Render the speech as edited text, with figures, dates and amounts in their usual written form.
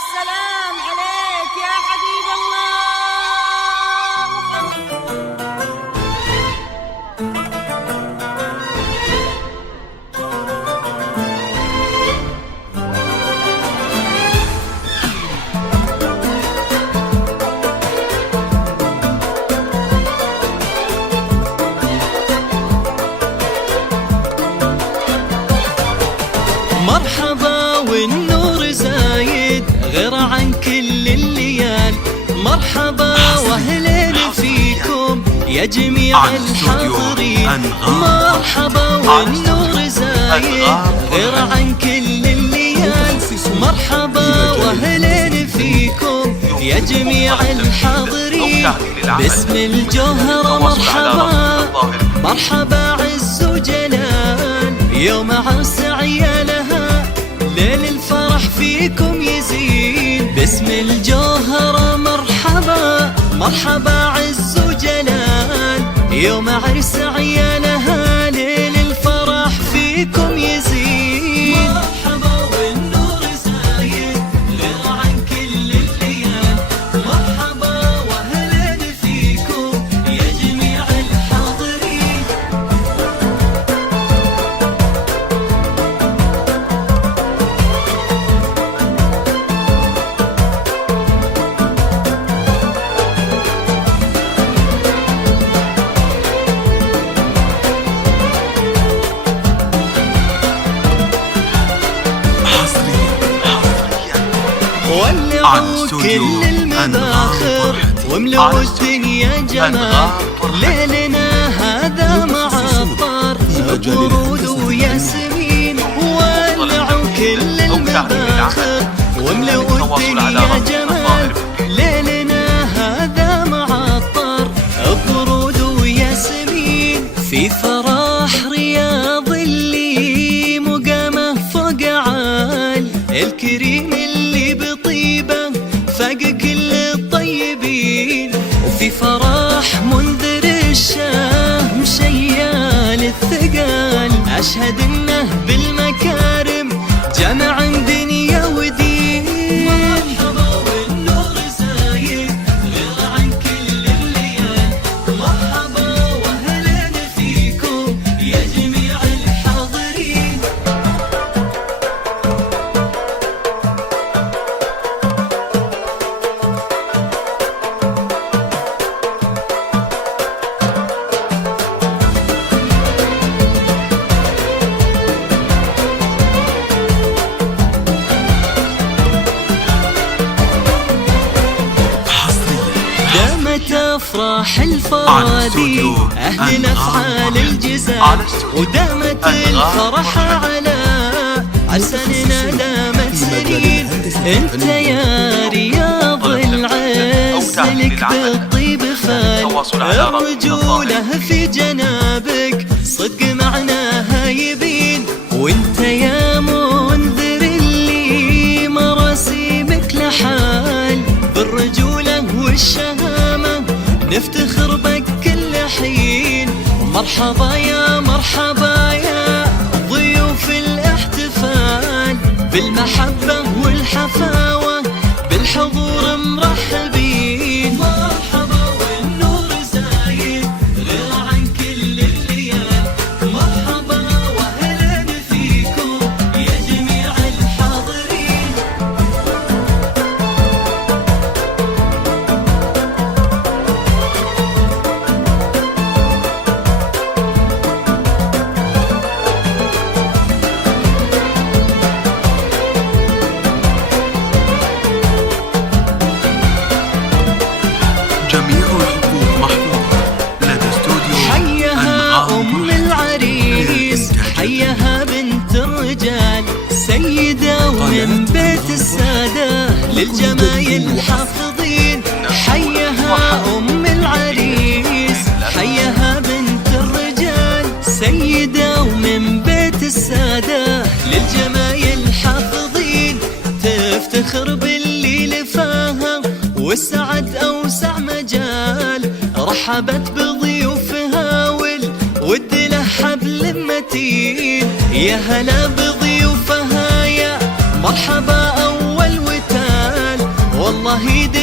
السلام عليك يا حبيب الله مرحبا والنور زايد غير عن كل الليال. مرحبا واهلين فيكم يا جميع الحاضرين. مرحبا والنور زايد غير عن كل الليال. مرحبا واهلين فيكم يا جميع الحاضرين. باسم الجوهرة مرحبا مرحبا عز وجلال. يوم عرس عيالها ليل الفرح فيكم يزين. باسم الجوهرة مرحبا مرحبا عز وجلال. يوم عرس عيالها ليل الفرح فيكم يزين. مرحبا والنور زايد غير عن كل الليال. مرحبا واهلين فيكم يا جميع الحاضرين. ولعوا كل المباخر واملوا الدنيا جمال. ليلنا هذا معطر ورود وياسمين. ولعوا كل المباخر واملوا الدنيا جمال. ليلنا هذا معطر ورود وياسمين. في فرح رياض اللي مقامه فوق عال. الكريم اللي بطيبه فاق كل الطيبين. وفي فرح منذر الشاه مشيال الثقال. أشهد إنه بالمكارم جمع دنيا ودين. مرحبا والنور زايد غير عن كل الليال. مرحبا واهلين فيكم يا جميع الحاضرين. دامت افراح الفرادي اهل افعال الجزال. ودامت الفرح على عسلنا دامت سنين. انت يا رياض العز لك بالطيب فال. الرجوله في جنابك صدق معناها يبين. وانت يا منذر اللي مراسيمك لحال. بالرجوله والشهامة نفتخر بك كل حين. مرحبا يا مرحبا يا ضيوف الاحتفال. بالمحبة والحفاوة بالحضور مرحبين. مرحبا والنور زايد غير عن كل الليال. مرحبا واهلين فيكم يا جميع الحاضرين. جميع الحقوق محفوظة لدى استوديو. حيها أم العريس حيها بنت الرجال. سيدة ومن بيت السادة للجمايل حافظين. حيها أم العريس حيها بنت الرجال. سيدة ومن بيت السادة للجمايل حافظين. تفتخر باللي لفاها والسعد أوسع مجال. رحبت بضيوفها والود له حبل متين. يا هلا بضيوفها يا مرحبا أول وتال. الله يديم